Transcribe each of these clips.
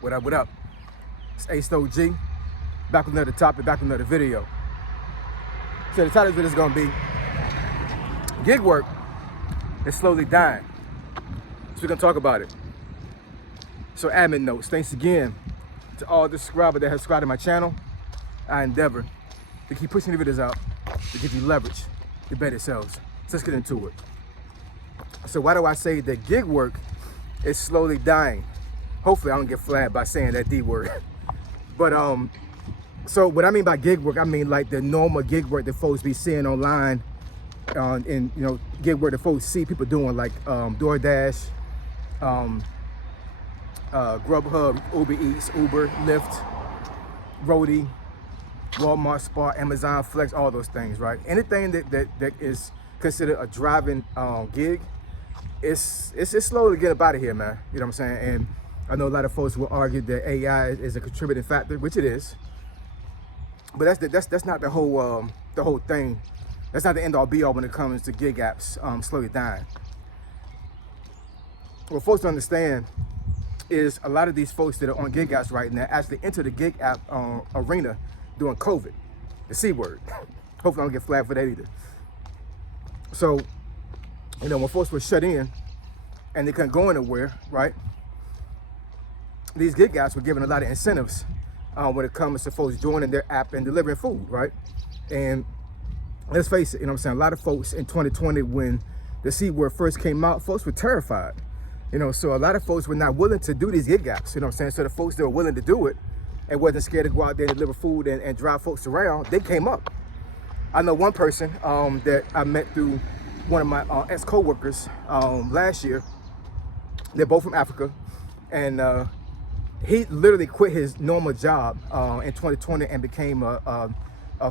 What up, what up? It's Ace OG, back with another topic, back with another video. So the title of the video is gonna be, gig work is slowly dying. So we're gonna talk about it. So admin notes, thanks again to all the subscribers that have subscribed to my channel. I endeavor to keep pushing the videos out to give you leverage to better selves. So let's get into it. So why do I say that gig work is slowly dying? Hopefully I don't get flagged by saying that D word. But so what I mean by gig work, I mean like the normal gig work that folks be seeing online, and gig work that folks see people doing, like DoorDash, Grubhub, Uber Eats, Uber, Lyft, Roadie, Walmart, Spark, Amazon Flex, all those things, right? Anything that is considered a driving gig, it's slowly getting up out of here, man. You know what I'm saying? And I know a lot of folks will argue that AI is a contributing factor, which it is. But that's not the whole thing. That's not the end all be all when it comes to gig apps slowly dying. What folks don't understand is a lot of these folks that are on gig apps right now actually entered the gig app arena during COVID, the C word. Hopefully I don't get flagged for that either. So, when folks were shut in and they couldn't go anywhere, right? These gig apps were given a lot of incentives when it comes to folks joining their app and delivering food, right? And let's face it, a lot of folks in 2020, when the C word first came out, folks were terrified. So a lot of folks were not willing to do these gig apps, So the folks that were willing to do it and wasn't scared to go out there and deliver food and drive folks around, they came up. I know one person that I met through one of my ex-co-workers last year. They're both from Africa, and he literally quit his normal job in 2020 and became a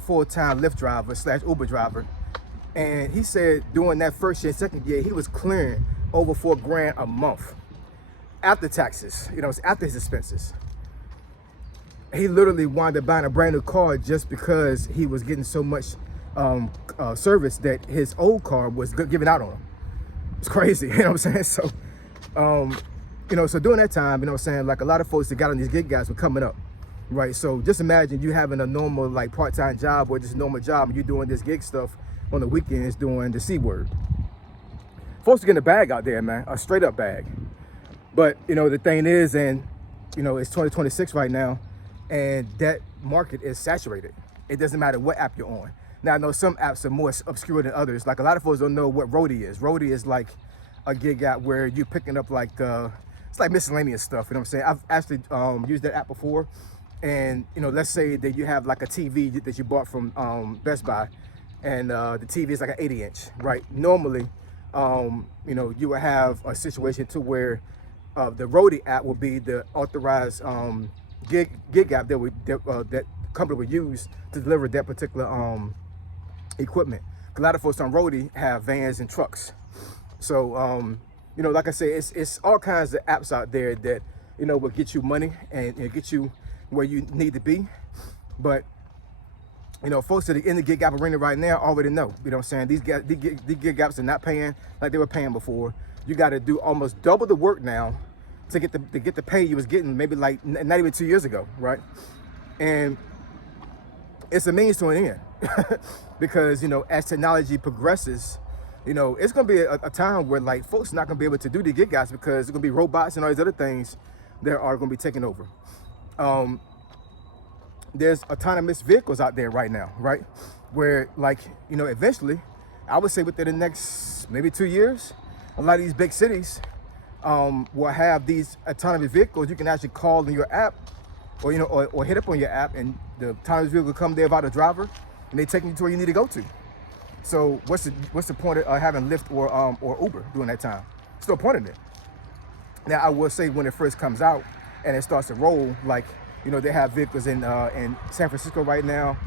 full-time Lyft driver / Uber driver. And he said during that first year, second year, he was clearing over $4 grand a month after taxes, after his expenses. He literally wound up buying a brand new car just because he was getting so much service that his old car was giving out on him. It's crazy, So, so during that time, like a lot of folks that got on these gig guys were coming up, right? So just imagine you having a normal, like, part-time job or just a normal job, and you're doing this gig stuff on the weekends doing the C word. Folks are getting a bag out there, man, a straight up bag. But, the thing is, and, it's 2026 right now, and that market is saturated. It doesn't matter what app you're on. Now, I know some apps are more obscure than others. Like, a lot of folks don't know what Roadie is. Roadie is like a gig app where you're picking up, like, it's like miscellaneous stuff, I've actually used that app before. And, let's say that you have like a TV that you bought from Best Buy, and the TV is like an 80-inch, right? Normally, you will have a situation to where the Roadie app will be the authorized gig app that company would use to deliver that particular equipment. A lot of folks on Roadie have vans and trucks. So, like I say, it's all kinds of apps out there that, will get you money and get you where you need to be. But, folks that are in the gig app arena right now already know, These gig apps are not paying like they were paying before. You got to do almost double the work now to get the pay you was getting maybe like not even 2 years ago, right? And it's a means to an end. Because, as technology progresses, it's going to be a time where, like, folks are not going to be able to do the gig apps because it's going to be robots and all these other things that are going to be taking over. There's autonomous vehicles out there right now, right? Where, like, eventually, I would say within the next maybe 2 years, a lot of these big cities will have these autonomous vehicles. You can actually call in your app or, or hit up on your app, and the autonomous vehicle will come there without a driver, and they take you to where you need to go to. So what's the point of having Lyft or Uber during that time? There's no point in it. Now, I will say when it first comes out and it starts to roll, like, they have vehicles in San Francisco right now,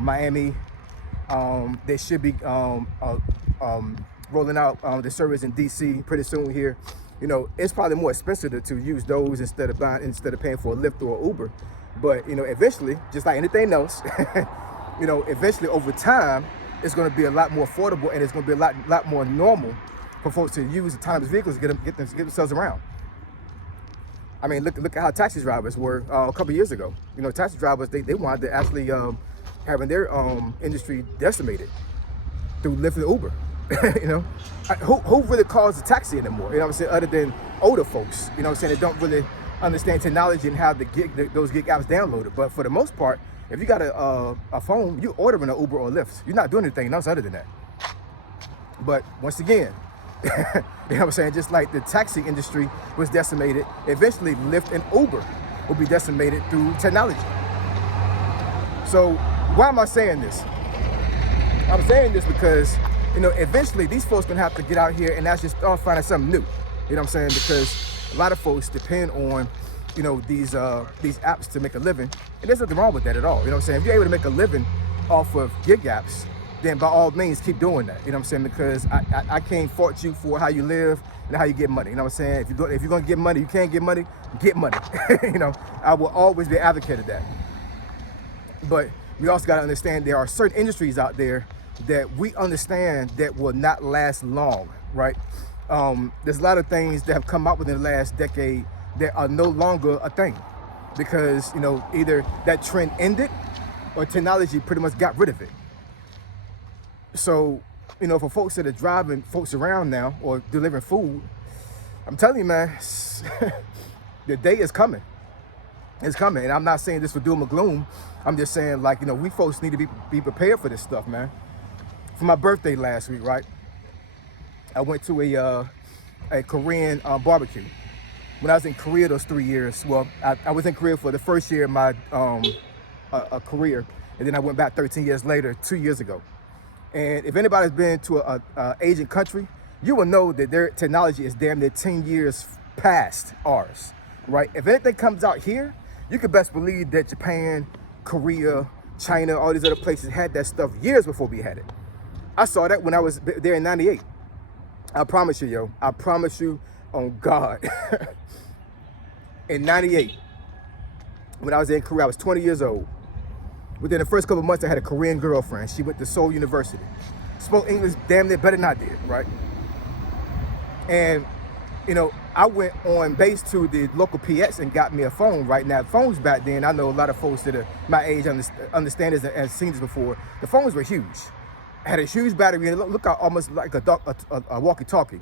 Miami. They should be rolling out the service in DC pretty soon here. It's probably more expensive to use those instead of paying for a Lyft or Uber. But eventually, just like anything else, eventually over time, it's going to be a lot more affordable, and it's going to be a lot more normal for folks to use autonomous vehicles to get themselves around. I mean, look at how taxi drivers were a couple years ago. You know, taxi drivers, they wanted to actually having their industry decimated through Lyft and Uber. You know, who really calls a taxi anymore? You know what I'm saying? Other than older folks, you know what I'm saying, they don't really understand technology and how those gig apps downloaded. But for the most part, if you got a phone, you're ordering an Uber or Lyft. You're not doing anything else other than that. But once again, you know what I'm saying, just like the taxi industry was decimated, eventually Lyft and Uber will be decimated through technology. So why am I saying this? I'm saying this because, you know, eventually these folks gonna have to get out here and actually start finding something new. You know what I'm saying? Because a lot of folks depend on, you know, these apps to make a living, and there's nothing wrong with that at all. You know what I'm saying? If you're able to make a living off of gig apps, then by all means keep doing that. You know what I'm saying? Because I can't fault you for how you live and how you get money. You know what I'm saying? If you're gonna get money, you can't get money, get money. You know, I will always be an advocate of that. But we also gotta understand there are certain industries out there that we understand that will not last long, right? There's a lot of things that have come out within the last decade that are no longer a thing because, you know, either that trend ended or technology pretty much got rid of it. So, you know, for folks that are driving folks around now or delivering food, I'm telling you, man, the day is coming. It's coming. And I'm not saying this for doom or gloom. I'm just saying, like, you know, we folks need to be prepared for this stuff, man. For my birthday last week, right, I went to a Korean barbecue. When I was in Korea those 3 years, well, I was in Korea for the first year of my career, and then I went back 13 years later, 2 years ago. And if anybody's been to a Asian country, you will know that their technology is damn near 10 years past ours, right? If anything comes out here, you can best believe that Japan, Korea, China, all these other places had that stuff years before we had it. I saw that when I was there in 98. I promise you, yo. I promise you on God. In 98, when I was in Korea, I was 20 years old. Within the first couple of months, I had a Korean girlfriend. She went to Seoul University. Spoke English damn near better than I did, right? And, you know, I went on base to the local PX and got me a phone. Right now, phones back then, I know a lot of folks that are my age understand this and have seen this before. The phones were huge. Had a huge battery and look out almost like a walkie-talkie.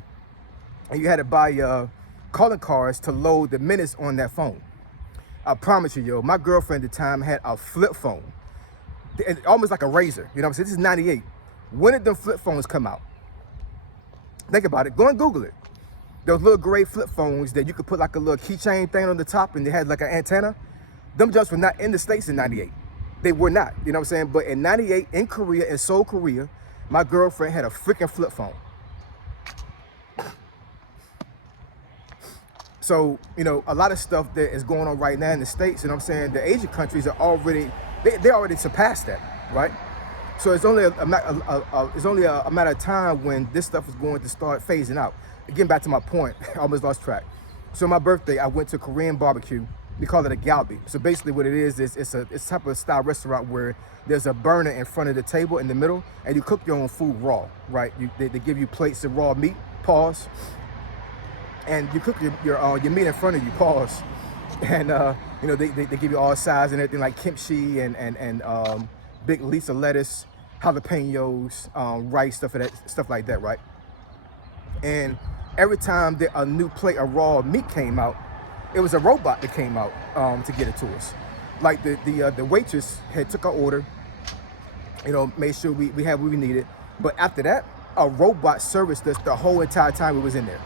And you had to buy calling cards to load the minutes on that phone. I promise you, yo, my girlfriend at the time had a flip phone. Almost like a razor. You know what I'm saying? This is 98. When did the flip phones come out? Think about it. Go and Google it. Those little gray flip phones that you could put like a little keychain thing on the top and they had like an antenna. Them jobs were not in the States in 98. They were not, you know what I'm saying? But in 98, in Korea, in Seoul, Korea, my girlfriend had a freaking flip phone. So, you know, a lot of stuff that is going on right now in the States, you know what I'm saying? The Asian countries are already, they already surpassed that, right? So it's only a matter of time when this stuff is going to start phasing out. Getting back to my point, I almost lost track. So my birthday, I went to a Korean barbecue. We call it a galbi. So basically what it is it's a type of style restaurant where there's a burner in front of the table in the middle and you cook your own food raw, right? They give you plates of raw meat, pause. And you cook your meat in front of you, pause. And you know, they give you all sides and everything like kimchi and big leaves of lettuce, jalapenos, rice, stuff like that, right? And every time that a new plate of raw meat came out, it was a robot that came out to get it to us. Like the waitress had took our order, you know, made sure we had what we needed. But after that, a robot serviced us the whole entire time we was in there.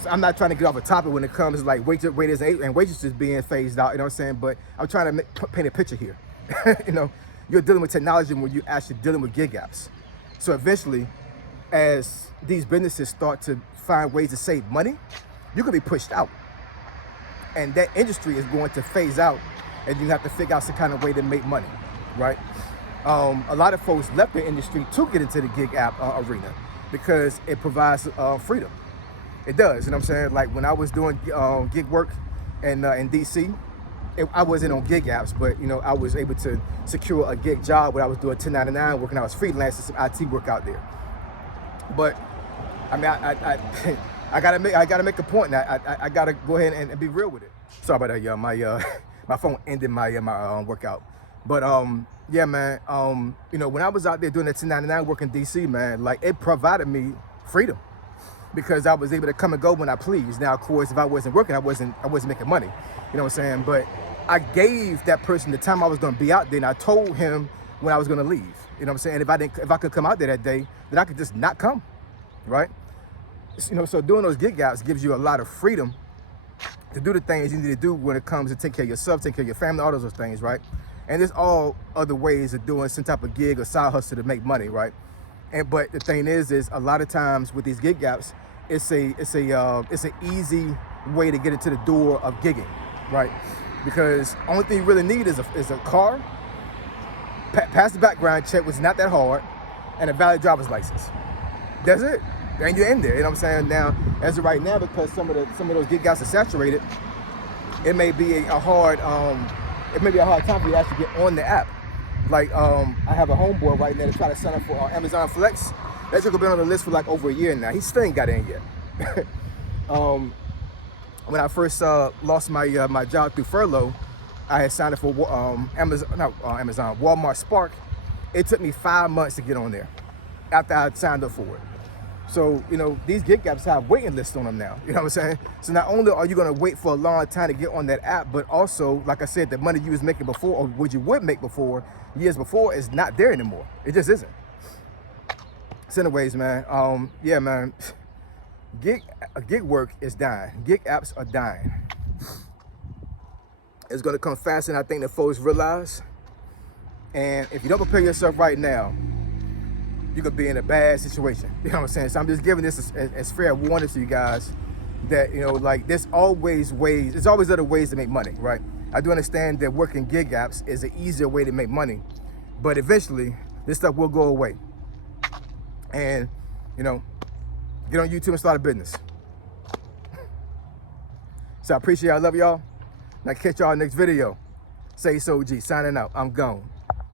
So I'm not trying to get off a topic when it comes to like waiters and waitresses being phased out, you know what I'm saying? But I'm trying to paint a picture here. You know, you're dealing with technology when you're actually dealing with gig apps. So eventually, as these businesses start to find ways to save money, you could be pushed out. And that industry is going to phase out and you have to figure out some kind of way to make money, right? A lot of folks left the industry to get into the gig app arena because it provides freedom. It does, you know what I'm saying? Like when I was doing gig work in DC, I wasn't on gig apps, but you know, I was able to secure a gig job where I was doing 1099 work and I was freelancing some IT work out there. But I mean, I gotta make a point. And I gotta go ahead and be real with it. Sorry about that, y'all. My my phone ended my workout. But yeah, man. You know, when I was out there doing the 1099 work in DC, man, like it provided me freedom because I was able to come and go when I pleased. Now, of course, if I wasn't working, I wasn't making money. You know what I'm saying? But I gave that person the time I was going to be out there, and I told him when I was going to leave. You know what I'm saying? If I could come out there that day, then I could just not come, right? You know, so doing those gig apps gives you a lot of freedom to do the things you need to do when it comes to take care of yourself, take care of your family, all those things, right? And there's all other ways of doing some type of gig or side hustle to make money, right? But the thing is a lot of times with these gig apps, it's an easy way to get into the door of gigging, right? Because only thing you really need is a car, pass the background check, which is not that hard, and a valid driver's license. That's it. And you're in there. You know what I'm saying? Now, as of right now, because some of those gig apps are saturated, it may be a hard time for you to actually get on the app. Like I have a homeboy right now to try to sign up for Amazon Flex. That joke been on the list for like over a year now. He still ain't got in yet. When I first lost my job through furlough, I had signed up for Walmart Spark. It took me 5 months to get on there after I signed up for it. So, you know, these gig apps have waiting lists on them now. You know what I'm saying? So not only are you going to wait for a long time to get on that app, but also, like I said, the money you was making before, or what you would make before, years before, is not there anymore. It just isn't. So anyways, man, yeah, man, gig work is dying. Gig apps are dying. It's going to come faster than I think the folks realize. And if you don't prepare yourself right now, you could be in a bad situation. You know what I'm saying? So I'm just giving this as fair warning to you guys that, you know, like there's always other ways to make money, right? I do understand that working gig apps is an easier way to make money, but eventually this stuff will go away. And, you know, get on YouTube and start a business. So I appreciate y'all. I love y'all. And I'll catch y'all next video. Say so G, signing out. I'm gone.